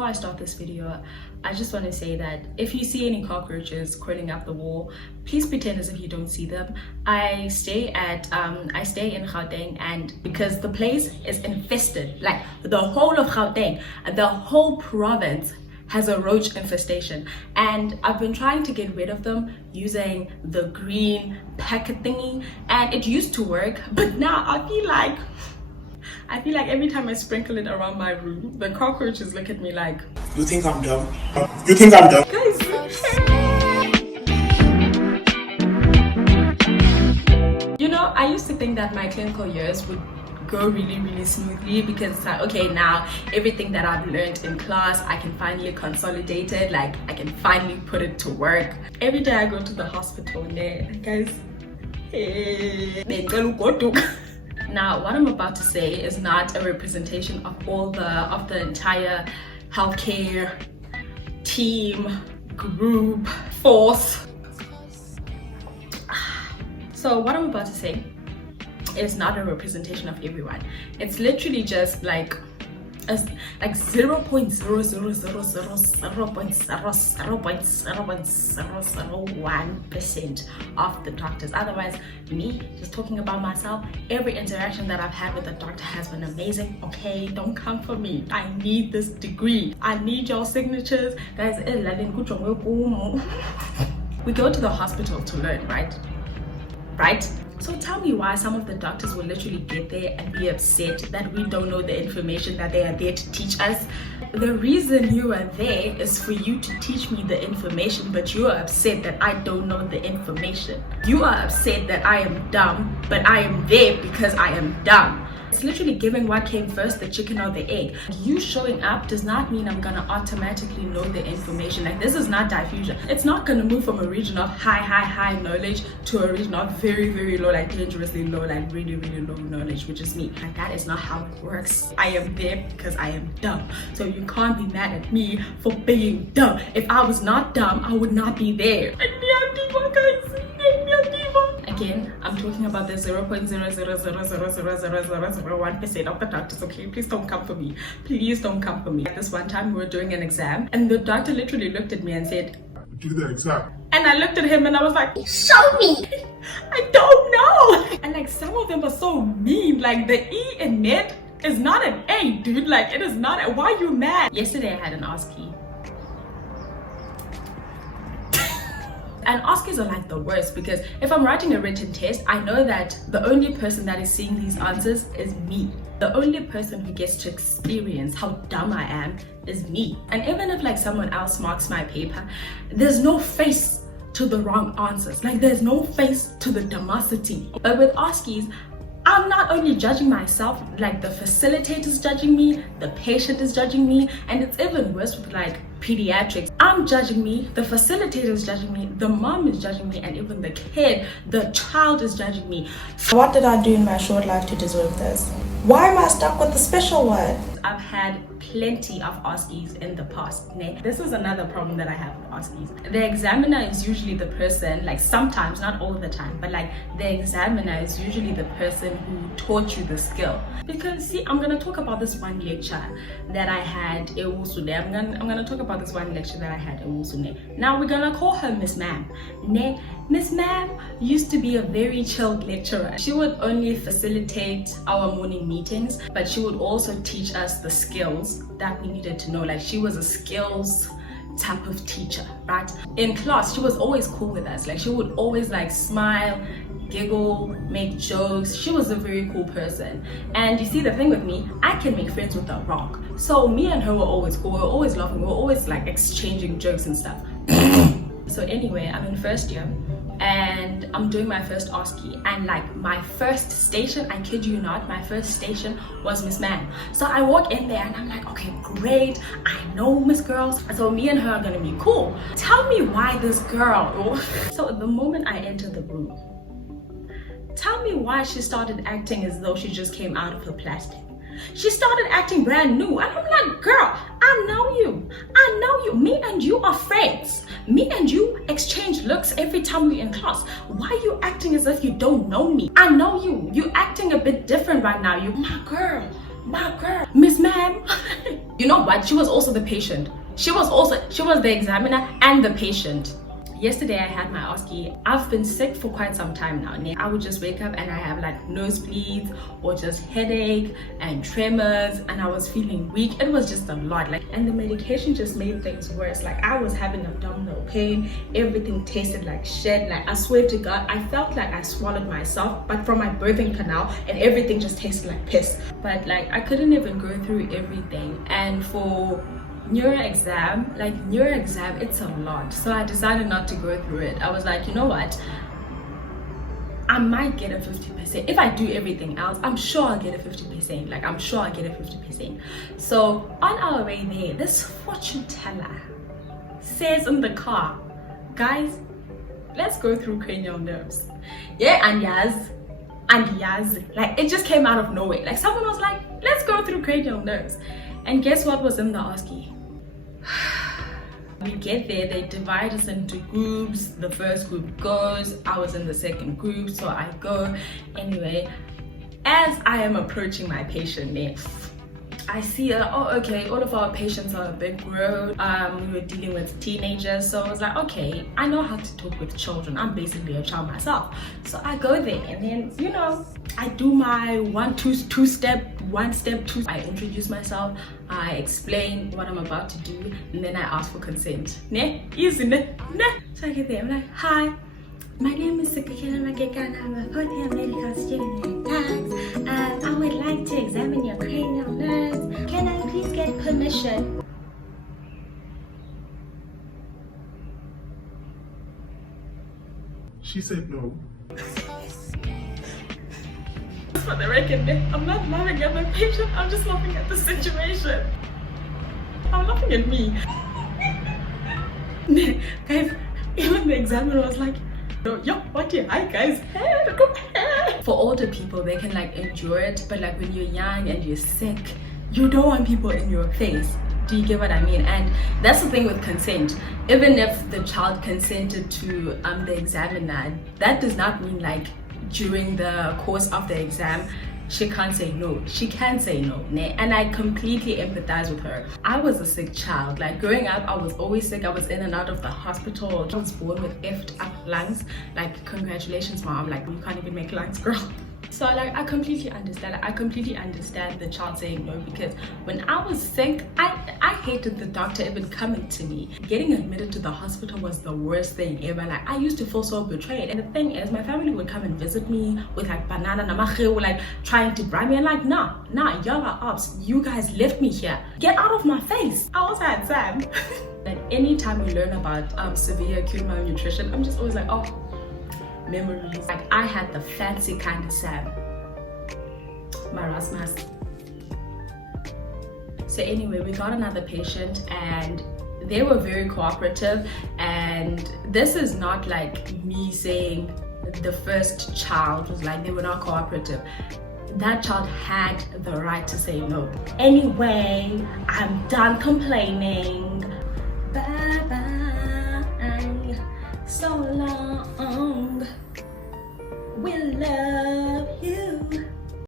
Before I start this video, I just want to say that if you see any cockroaches crawling up the wall, please pretend as if you don't see them. I stay in Gauteng, and because the place is infested, like the whole of Gauteng, the whole province has a roach infestation, and I've been trying to get rid of them using the green packet thingy, and it used to work, but now I feel like every time I sprinkle it around my room, the cockroaches look at me like, you think I'm dumb? You think I'm dumb? Guys, you know, I used to think that my clinical years would go really smoothly because it's like, okay, now everything that I've learned in class, I can finally consolidate it, like I can finally put it to work. Every day I go to the hospital, guys, now what I'm about to say is not a representation of the entire healthcare team, group, force. So what I'm about to say is not a representation of everyone. It's literally just like 0.00000.00001% of the doctors. Otherwise, me just talking about myself, every interaction that I've had with the doctor has been amazing. Okay, don't come for me. I need this degree. I need your signatures, guys. We go to the hospital to learn, right? So tell me why some of the doctors will literally get there and be upset that we don't know the information that they are there to teach us. The reason you are there is for you to teach me the information, but you are upset that I don't know the information. You are upset that I am dumb, but I am there because I am dumb. It's literally giving what came first, the chicken or the egg. You showing up does not mean I'm gonna automatically know the information. Like, this is not diffusion. It's not gonna move from a region of high knowledge to a region of very low, like dangerously low, like really low knowledge, which is me. Like, that is not how it works. I am there because I am dumb. So you can't be mad at me for being dumb. If I was not dumb, I would not be there. Again, I'm talking about the 0.0000001% of the doctors, okay? Please don't come for me. Please don't come for me. This one time we were doing an exam and the doctor literally looked at me and said, Do the exam. and I looked at him and I was like, show me. I don't know. And like, some of them are so mean. Like, the E in med is not an A, dude. Like, it is not a, why are you mad? Yesterday I had an OSCE. And OSCEs are like the worst because if I'm writing a written test, I know that the only person that is seeing these answers is me. The only person who gets to experience how dumb I am is me. And even if like someone else marks my paper, there's no face to the wrong answers. Like, there's no face to the dumbosity. But with OSCEs, I'm not only judging myself, like the facilitator's judging me, the patient is judging me, and it's even worse with like pediatrics. I'm judging me, the facilitator is judging me, the mom is judging me, and even the kid, the child is judging me. What did I do in my short life to deserve this? Why am I stuck with the special one? I've had plenty of OSCEs in the past. This is another problem that I have with OSCEs. The examiner is usually the person, like sometimes, not all the time, but like the examiner is usually the person who taught you the skill. Because see, I'm gonna talk about this one lecture that I had in Wusune. I'm gonna talk about this one lecture that I had in Wusune. Now we're gonna call her Miss Ma'am. Miss Ma'am used to be a very chilled lecturer. She would only facilitate our morning meetings, but she would also teach us the skills that we needed to know. Like, she was a skills type of teacher, right? In class, she was always cool with us. Like, she would always like smile, giggle, make jokes. She was a very cool person. And you see, the thing with me, I can make friends with the rock. So me and her were always cool. We were always laughing. We were always like exchanging jokes and stuff. So anyway, I'm in first year and I'm doing my first OSCE, and like my first station, I kid you not, my first station was Miss Man. So I walk in there and I'm like, okay, great, I know Miss Girls, so me and her are gonna be cool. Tell me why this girl. So the moment I entered the room, tell me why she started acting as though she just came out of her plastic. She started acting brand new, and I'm like, girl, I know you. Me and you are friends. Me and you exchange looks every time we're in class. Why are you acting as if you don't know me? I know you. You're acting a bit different right now. You, my girl, Miss Ma'am. You know what? She was also the patient. She was the examiner and the patient. Yesterday I had my OSCE. I've been sick for quite some time now. I would just wake up and I have like nosebleeds or just headache and tremors, and I was feeling weak. It was just a lot, like, and the medication just made things worse. Like, I was having abdominal pain, everything tasted like shit. Like, I swear to God, I felt like I swallowed myself, but from my birthing canal, and everything just tasted like piss. But like, I couldn't even go through everything. And for neuro exam, it's a lot. So I decided not to go through it. I was like, you know what, I might get a 50%. If I do everything else, I'm sure I'll get a 50%. Like, I'm sure I'll get a 50%. So on our way there, this fortune teller says in the car, guys, let's go through cranial nerves. Yeah, and yes, like, it just came out of nowhere. Like, someone was like, let's go through cranial nerves. And guess what was in the OSCE? We get there, they divide us into groups. The first group goes, I was in the second group, so I go. Anyway, as I am approaching my patient next, I see oh, okay, all of our patients are a bit grown. We were dealing with teenagers, so I was like, okay, I know how to talk with children. I'm basically a child myself. So I go there, and then, you know, I do my one step, two. I introduce myself, I explain what I'm about to do, and then I ask for consent. Ne? Easy, ne? So I get there, I'm like, hi, my name is Sikakela Magekana. I'm a fourth-year medical student in tax. I would like to examine your cranial nerves. Can I please get permission? She said no. For the record, I'm not laughing at my patient, I'm just laughing at the situation. I'm laughing at me. Guys, even the examiner was like, yo, what here? Hi guys. For older people, they can like endure it, but like when you're young and you're sick, you don't want people in your face. Do you get what I mean? And that's the thing with consent. Even if the child consented to the examiner, that does not mean like during the course of the exam she can't say no. She can say no, and I completely empathize with her. I was a sick child. Like, growing up, I was always sick. I was in and out of the hospital. I was born with effed up lungs. Like, congratulations, mom. Like, you can't even make lungs, girl. So like, I completely understand. I completely understand the child saying no, because when I was sick, I hated the doctor even coming to me. Getting admitted to the hospital was the worst thing ever. Like, I used to feel so betrayed. And the thing is, my family would come and visit me with like banana namache, like trying to bribe me, and like, nah, y'all are ops. You guys left me here. Get out of my face. I also had Sam. And anytime we learn about severe acute malnutrition, I'm just always like, oh, memories. Like, I had the fancy kind of Sam, marasmus. So anyway, we got another patient and they were very cooperative. And this is not like me saying the first child was like, they were not cooperative. That child had the right to say no. Anyway, I'm done complaining. Bye bye. So long. We love